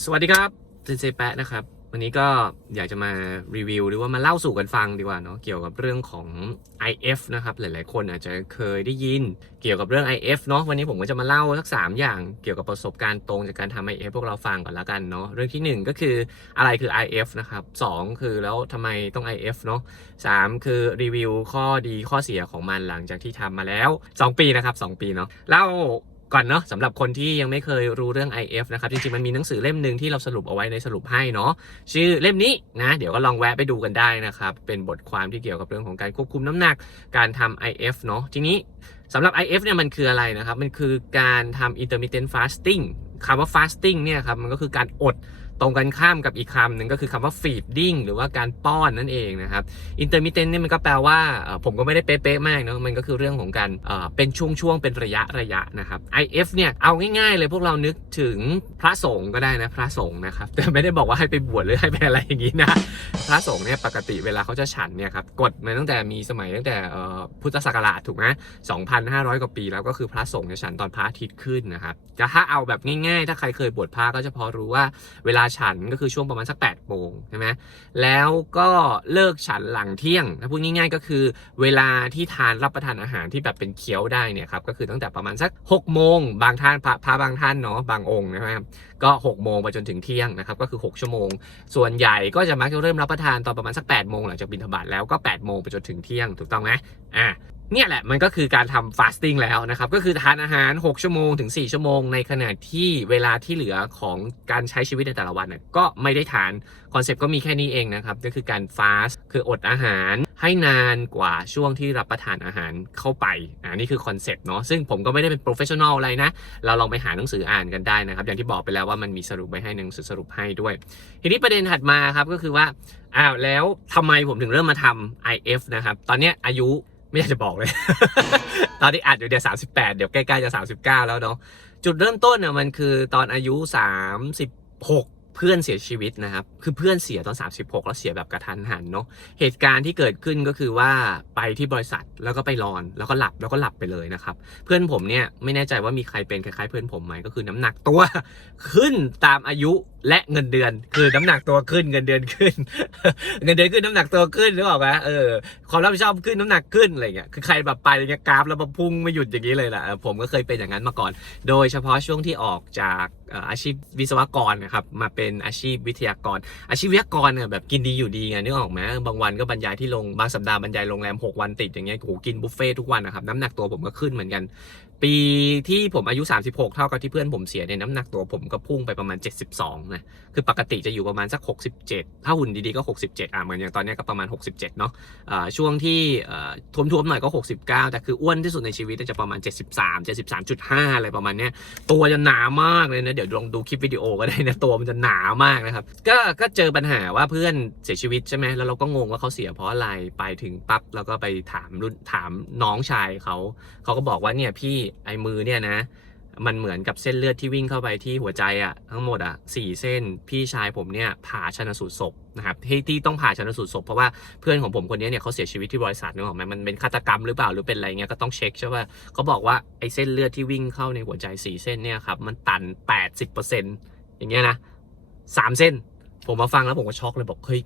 สวัสดีครับเซนเซแปะนะครับ วันนี้ก็อยากจะมารีวิว หรือว่ามาเล่าสู่กันฟังดีกว่าเนาะเกี่ยวกับเรื่องของ IF นะครับ หลายๆ คนอาจจะเคยได้ยินเกี่ยวกับเรื่อง IF เนาะวันนี้ผมก็จะมาเล่าสัก 3 อย่างเกี่ยวกับประสบการณ์ตรงจากการทำ IF พวกเราฟังก่อนละกันเนาะเรื่องที่ 1 ก็คืออะไรคือ IF นะครับ2คือแล้วทำไมต้อง IF เนาะ3คือรีวิวข้อดีข้อเสียของมันหลังจากที่ทำมาแล้ว 2 ปีนะครับ2ปีเนาะเล่า ก่อนเนาะสำหรับคนที่ยังไม่เคยรู้เรื่อง IF นะครับ จริงๆ มันมีหนังสือเล่มหนึ่งที่เราสรุปเอาไว้ในสรุปให้เนาะชื่อเล่มนี้นะ เดี๋ยวก็ลองแวะไปดูกันได้นะครับ เป็นบทความที่เกี่ยวกับเรื่องของการควบคุมน้ำหนัก การทำ IF เนาะทีนี้สำหรับ IF เนี่ยมันคืออะไรนะครับ มันคือการทำ intermittent fasting คำว่า fasting เนี่ยครับมันก็คือการอด ตรงกันข้ามกับอีกคำหนึ่งก็คือคำว่า feeding หรือว่าการป้อนนั่นเองนะครับ intermittent นี่มันก็แปลว่าผมก็ไม่ได้เป๊ะๆมากเนาะมันก็คือเรื่องของการเป็นช่วงๆ เป็นระยะระยะนะครับ IF เนี่ยเอาง่ายๆ เลยพวกเรานึกถึงพระสงฆ์ก็ได้นะพระสงฆ์นะครับแต่ไม่ได้บอกว่าให้ไปบวชหรือให้ไปอะไรอย่างนี้นะพระสงฆ์เนี่ยปกติเวลาเขาจะฉันเนี่ยครับกฎมาตั้งแต่มีสมัยตั้งแต่พุทธศักราชถูกไหม2,500 กว่าปีแล้วก็คือพระสงฆ์จะฉันตอนพระอาทิตย์ขึ้นนะครับแต่ถ้าเอาแบบง่ายๆ ถ้าใครเคยบวชพระก็จะพอรู้ว่าเวลาฉันก็คือช่วงประมาณสัก8โมงใช่ไหมแล้วก็เลิกฉันหลังเที่ยงถ้าพูดง่ายๆก็คือ เวลาที่ทานรับประทานอาหารที่แบบเป็นเคี้ยวได้เนี่ยครับก็คือตั้งแต่ประมาณสัก6โมงบางท่านพระพระบางท่านเนาะบางองค์นะครับก็6โมงไปจนถึงเที่ยงนะครับก็คือ 6 ชั่วโมง ส่วนใหญ่ก็จะมักจะเริ่มรับประทานตอนประมาณสัก8โมงหลังจากบิณฑบาตแล้วก็8โมงไปจนถึงเที่ยงถูกต้องไหมอะเนี่ยแหละมันก็คือการทำฟาสติ้งแล้วนะครับ ก็คือทานอาหาร 6 ชั่วโมงถึง 4 ชั่วโมง ในขณะที่เวลาที่เหลือของการใช้ชีวิตในแต่ละวันนะก็ไม่ได้ทานคอนเซปต์ก็มีแค่นี้เองนะครับ ก็คือการฟาสคืออดอาหารให้นานกว่าช่วงที่รับประทานอาหารเข้าไปอ่านี่คือคอนเซปต์เนาะซึ่งผมก็ไม่ได้เป็นโปรเฟชชั่นอลอะไรนะ เราลองไปหาหนังสืออ่านกันได้นะครับ อย่างที่บอกไปแล้วว่ามันมีสรุปไว้ให้หนังสือสรุปให้ด้วย ทีนี้ประเด็นถัดมาครับก็คือว่าอ้าวแล้วทำไมผมถึงเริ่มมาทำ IF นะครับตอนนี้อายุ ไม่อยากจะบอกเลย ตอนที่อัดอยู่เดี๋ยว38เดี๋ยวใกล้ๆจะ39แล้วเนาะจุดเริ่มต้นน่ะมันคือตอนอายุ36เพื่อนเสียชีวิตนะครับ คือเพื่อนเสียตอน 36 แล้วเสียแบบกระทันหันเนาะ เหตุการณ์ที่เกิดขึ้นก็คือว่าไปที่บริษัทแล้วก็ไปนอนแล้วก็หลับแล้วก็หลับไปเลยนะครับ เพื่อนผมเนี่ยไม่แน่ใจว่ามีใครเป็นคล้ายๆเพื่อนผมไหมก็คือน้ำหนักตัว ขึ้นตามอายุ และเงินเดือนคือน้ำหนักตัวขึ้นเงินเดือนขึ้น เงินเดือนขึ้นน้ำหนักตัวขึ้นหรือเปล่าเออความรับผิดชอบขึ้นน้ำหนักขึ้นอะไรเงี้ยคือใครแบบไปอย่างเงี้ยกราฟแล้วมาพุ่งไม่หยุดอย่างนี้เลยแหละผมก็เคยเป็นอย่างนั้นมาก่อน โดยเฉพาะช่วงที่ออกจากอาชีพวิศวกรนะครับมาเป็นอาชีพวิทยากร อาชีพวิทยากรเนี่ยแบบกินดีอยู่ดีไงนึกออกไหมบางวันก็บรรยายที่โรงบางสัปดาห์บรรยายโรงแรม 6 วันติดอย่างเงี้ยโอ้โหกินบุฟเฟ่ทุกวันนะครับน้ำหนักตัวผมก็ขึ้นเหมือนกัน ปีที่ผมอายุ 36 เท่ากับที่เพื่อนผมเสียเนี่ยน้ำหนักตัวผมก็พุ่งไปประมาณ 72 นะ คือปกติจะอยู่ประมาณสัก 67 ถ้าหุ่นดีๆก็ 67 อะเหมือนอย่างตอนนี้ก็ประมาณ 67 เนาะอ่าช่วงที่เอ่อท่วมๆหน่อยก็ 69 แต่คืออ้วนที่สุดในชีวิตจะประมาณ 73 73.5 อะไรประมาณเนี้ย ตัวจะหนามากเลยนะ เดี๋ยวลองดูคลิปวิดีโอก็ได้นะ ตัวมันจะหนามากนะครับ ก็ก็เจอปัญหาว่าเพื่อนเสียชีวิตใช่ไหมแล้วเราก็งงว่าเขาเสียเพราะอะไร ไปถึงปั๊บแล้วก็ไปถามรุ่นถามน้องชายเขา เขาก็บอกว่าเนี่ยพี่ไอ้มือเนี่ยนะ มันเหมือนกับเส้นเลือดที่วิ่งเข้าไปที่หัวใจอะทั้งหมดอะสี่เส้นพี่ชายผมเนี่ยผ่าชนสูตรศพนะครับที่ที่ต้องผ่าชนสูตรศพเพราะว่าเพื่อนของผมคนนี้เนี่ยเขาเสียชีวิตที่บริษัทนึกออกไหมมันเป็นฆาตกรรมหรือเปล่าหรือเป็นอะไรเงี้ยก็ต้องเช็คใช่ป่ะเขาบอกว่าไอ้เส้นเลือดที่วิ่งเข้าในหัวใจสี่เส้นเนี่ยครับมันตัน 80%อย่างเงี้ยนะสามเส้น ผมมาฟังแล้วผมก็ช็อกเลยบอกเฮ้ย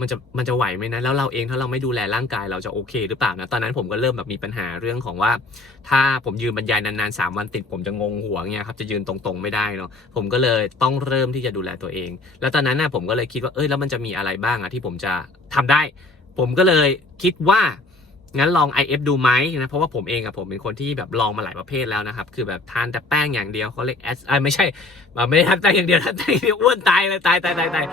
มันจะมันจะไหวไหมนะแล้วเราเองถ้าเราไม่ดูแลร่างกายเราจะโอเคหรือเปล่านะตอนนั้นผมก็เริ่มแบบมีปัญหาเรื่องของว่า ถ้าผมยืนบรรยายนานๆ3วันติดผมจะงงหัวเงี้ยครับจะยืนตรงๆไม่ได้เนาะผมก็เลยต้องเริ่มที่จะดูแลตัวเอง แล้วตอนนั้นนะผมก็เลยคิดว่าเอ้ยแล้วมันจะมีอะไรบ้างอะที่ผมจะทำได้ ผมก็เลยคิดว่างั้นลอง IF ดูไหมนะ เพราะว่าผมเองอะผมเป็นคนที่แบบลองมาหลายประเภทแล้วนะครับ คือแบบทานแต่แป้งอย่างเดียวเขาเรียกแอสไม่ใช่ไม่ได้ทานแป้งอย่างเดียวทานแป้งอย่างเดียวอ้วนตายเลยตายตายตายตาย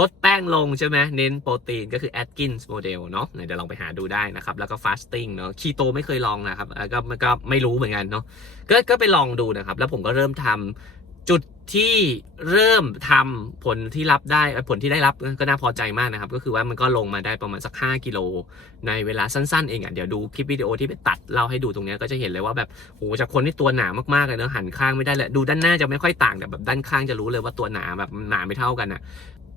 ลดแป้งลงใช่ไหมเน้นโปรตีนก็คือ Atkins Model เนาะเดี๋ยวลองไปหาดูได้นะครับ แล้วก็ fasting เนาะคีโตไม่เคยลองนะครับก็ก็ไม่รู้เหมือนกันเนาะก็ก็ไปลองดูนะครับ แล้วผมก็เริ่มทำจุดที่เริ่มทำผลที่รับได้ผลที่ได้รับก็น่าพอใจมากนะครับ ก็คือว่ามันก็ลงมาได้ประมาณสัก 5 กิโล ในเวลาสั้นๆ เองอะเดี๋ยวดูคลิปวิดีโอที่ไปตัดเล่าให้ดูตรงนี้ก็จะเห็นเลยว่าแบบโหจากคนที่ตัวหนามากๆเลยเนอะหันข้างไม่ได้เลยดูด้านหน้าจะไม่ค่อยต่างแต่แบบด้านข้างจะรู้เลยว่าตัวหนาแบบหนาไม่เท่ากันอะ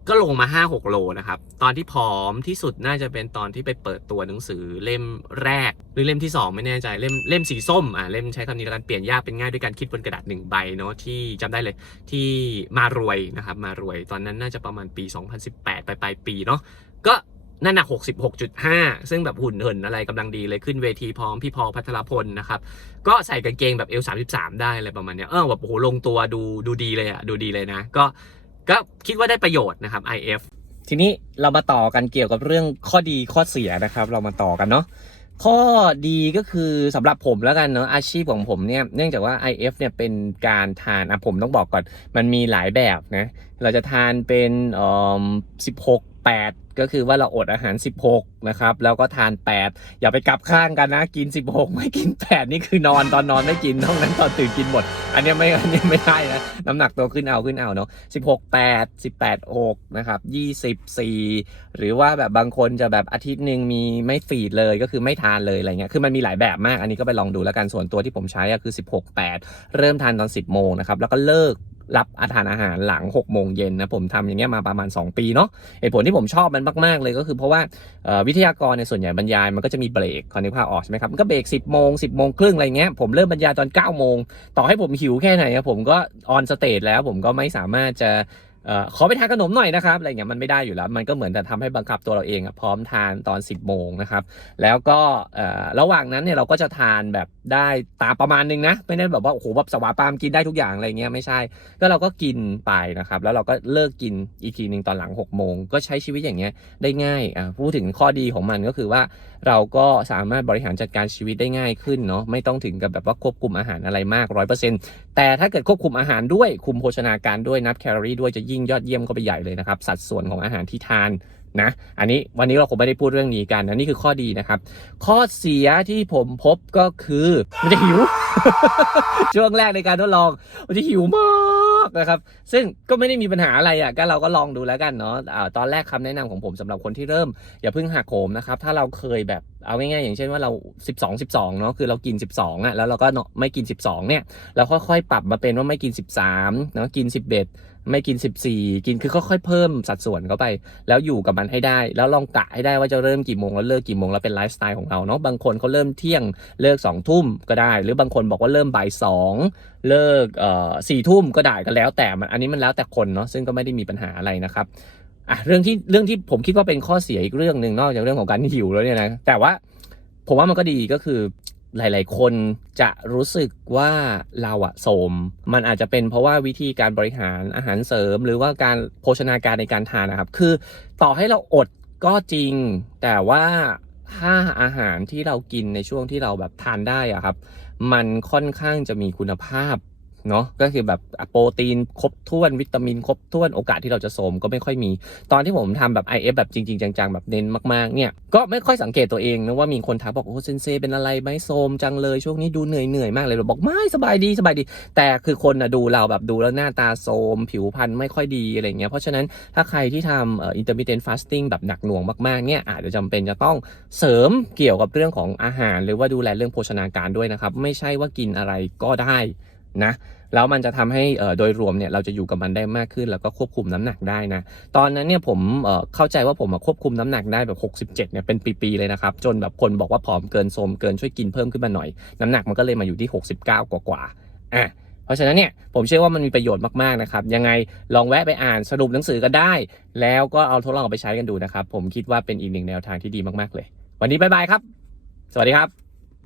ก็ลงมา 5-6 โลนะครับ ตอนที่ผอมที่สุดน่าจะเป็นตอนที่ไปเปิดตัวหนังสือเล่มแรก หรือเล่มที่ 2 ไม่แน่ใจเล่มเล่มสีส้มอะเล่มใช้คำนี้แล้วกันเปลี่ยนยากเป็นง่ายด้วยการคิดบนกระดาษหนึ่งใบเนาะที่จำได้เลยที่มารวยนะครับมารวยตอนนั้นน่าจะประมาณปี 2018 ปลายปลายปีเนาะก็นั่นน่ะ66.5 ซึ่งแบบหุ่นเหินอะไรกำลังดีเลยขึ้นเวทีพร้อมพี่พอพัทรพลนะครับ ก็ใส่กางเกงแบบเอล33 ได้อะไรประมาณเนี้ยเออแบบโอ้โหลงตัวดูดูดีเลยอะดูดีเลยนะ ก็ ก็คิดว่าได้ประโยชน์นะครับ IF ทีนี้เรามาต่อกันเกี่ยวกับเรื่องข้อดีข้อเสียนะครับ เรามาต่อกันเนาะข้อดีก็คือสำหรับผมแล้วกันเนาะอาชีพของผมเนี่ยเนื่องจากว่า IF เนี่ยเป็นการทานอะผมต้องบอกก่อน มันมีหลายแบบนะเราจะทานเป็นอ่อ16 8 ก็คือว่าเราอดอาหาร 16 นะครับ แล้วก็ทาน 8 อย่าไปกลับข้างกันนะ กิน 16 ไม่กิน 8 นี่คือนอนตอนนอนไม่กินนอกนั้นตอนตื่นกินหมด อันนี้ไม่อันนี้ไม่ได้นะน้ำหนักตัวขึ้นเอาขึ้นเอาเนาะ16 8 18 6นะครับ24 หรือว่าแบบบางคนจะแบบอาทิตย์หนึ่งมีไม่ฟีดเลยก็คือไม่ทานเลยอะไรเงี้ยคือมันมีหลายแบบมาก อันนี้ก็ไปลองดูแล้วกันส่วนตัวที่ผมใช้ก็คือ 16 8 เริ่มทานตอน 10 โมงนะครับแล้วก็เลิก รับอาทานอาหารหลัง6โมงเย็นนะผมทำอย่างเงี้ยมาประมาณ 2 ปีเนาะเหตุผลที่ผมชอบมันมากๆเลยก็คือเพราะว่าวิทยากรในส่วนใหญ่บรรยายมันก็จะมีเบรกคอนนึกภาพออกใช่ไหมครับมันก็เบรก 10โมง10โมงครึ่งอะไรเงี้ยผมเริ่มบรรยายตอน9โมงต่อให้ผมหิวแค่ไหนผมก็ออนสเตจแล้วผมก็ไม่สามารถจะ ขอไปทานขนมหน่อยนะครับอะไรเงี้ยมันไม่ได้อยู่แล้ว มันก็เหมือนแต่ทำให้บังคับตัวเราเองอะพร้อมทานตอน 10โมงนะครับแล้วก็ระหว่างนั้นเนี่ยเราก็จะทานแบบได้ตามประมาณนึงนะไม่ได้แบบว่าโอ้โหแบบสวาปามกินได้ทุกอย่างอะไรเงี้ยไม่ใช่ ก็เราก็กินไปนะครับแล้วเราก็เลิกกินอีกทีหนึ่งตอนหลัง6โมงก็ใช้ชีวิตอย่างเงี้ยได้ง่ายอ่พูดถึงข้อดีของมันก็คือว่า เราก็สามารถบริหารจัดการชีวิตได้ง่ายขึ้นเนาะไม่ต้องถึงกับแบบว่าควบคุมอาหารอะไรมากร้อยเปอร์เซ็นต์แต่ถ้าเกิดควบคุมอาหารด้วยคุมโภชนาการด้วยนับแคลอรี่ด้วยจะยิ่งยอดเยี่ยมเข้าไปใหญ่เลยนะครับ สัดส่วนของอาหารที่ทานนะ อันนี้วันนี้เราคงไม่ได้พูดเรื่องนี้กันนะนี่คือข้อดีนะครับ ข้อเสียที่ผมพบก็คือมันจะหิว ช่วงแรกในการทดลอง มันจะหิวมากนะครับ ซึ่งก็ไม่ได้มีปัญหาอะไรอะก็เราก็ลองดูแล้วกันเนาะอ่าตอนแรกคำแนะนำของผมสำหรับคนที่เริ่ม อย่าเพิ่งหักโหมนะครับ ถ้าเราเคยแบบเอาง่ายๆอย่างเช่นว่าเรา 12 12เนาะคือเรากิน 12อะแล้วเราก็ไม่กิน 12เนี่ยเราค่อยๆปรับมาเป็นว่าไม่กิน 13เนาะกิน 11ไม่กิน 14 กินคือค่อยๆเพิ่มสัดส่วนเข้าไป แล้วอยู่กับมันให้ได้ แล้วลองกะให้ได้ว่าจะเริ่มกี่โมงแล้วเลิกกี่โมงแล้วเป็นไลฟ์สไตล์ของเราเนาะบางคนเขาเริ่มเที่ยงเลิก2ทุ่มก็ได้ หรือบางคนบอกว่าเริ่มบ่ายสองเลิกเอ่อสี่ทุ่มก็ได้ก็แล้วแต่มันอันนี้มันแล้วแต่คนเนาะซึ่งก็ไม่ได้มีปัญหาอะไรนะครับอะเรื่องที่เรื่องที่ผมคิดว่าเป็นข้อเสียอีกเรื่องหนึ่งนอกจากเรื่องของการหิวแล้วเนี่ยนะแต่ว่าผมว่ามันก็ดีก็คือ หลาย ๆ คนจะรู้สึกว่าเราอะโสม มันอาจจะเป็นเพราะว่าวิธีการบริหารอาหารเสริม หรือว่าการโภชนาการในการทานนะครับ คือต่อให้เราอดก็จริง แต่ว่าถ้าอาหารที่เรากินในช่วงที่เราแบบทานได้อะครับ มันค่อนข้างจะมีคุณภาพ เนาะก็คือแบบโปรตีนครบถ้วนวิตามินครบถ้วนโอกาสที่เราจะโสมก็ไม่ค่อยมี ตอนที่ผมทำแบบ IF แบบจริง ๆ จังๆ แบบเน้นมากๆเนี่ยก็ไม่ค่อยสังเกตตัวเองนะว่ามีคนทักบอกโอ้เซนเซเป็นอะไรไหมโสมจังเลยช่วงนี้ดูเหนื่อยเหนื่อยๆมากเลยเราบอกไม่สบายดีสบายดี แต่คือคนนะดูเราแบบดูแล้วหน้าตาโสมผิวพรรณไม่ค่อยดีอะไรเงี้ยเพราะฉะนั้นถ้าใครที่ทำเอ่อ intermittent fasting แบบหนักหน่วงมากๆเนี่ยอาจจะจำเป็นจะต้องเสริมเกี่ยวกับเรื่องของอาหาร หรือว่าดูแลเรื่องโภชนาการด้วยนะครับไม่ใช่ว่ากินอะไรก็ได้ นะแล้วมันจะทำให้โดยรวมเนี่ยเราจะอยู่กับมันได้มากขึ้น แล้วก็ควบคุมน้ำหนักได้นะตอนนั้นเนี่ยผมเข้าใจว่าผมควบคุมน้ำหนักได้แบบ 67เนี่ยเป็นปีๆเลยนะครับจนแบบคนบอกว่าผอมเกินโทมเกินช่วยกินเพิ่มขึ้นมาหน่อย น้ำหนักมันก็เลยมาอยู่ที่ 69 กว่าๆอะเพราะฉะนั้นเนี่ยผมเชื่อว่ามันมีประโยชน์มากๆนะครับยังไงลองแวะไปอ่านสรุปหนังสือกันได้ แล้วก็เอาทดลองไปใช้กันดูนะครับผมคิดว่าเป็นอีกหนึ่งแนวทางที่ดีมากๆเลย วันนี้บายบายครับ สวัสดีครับ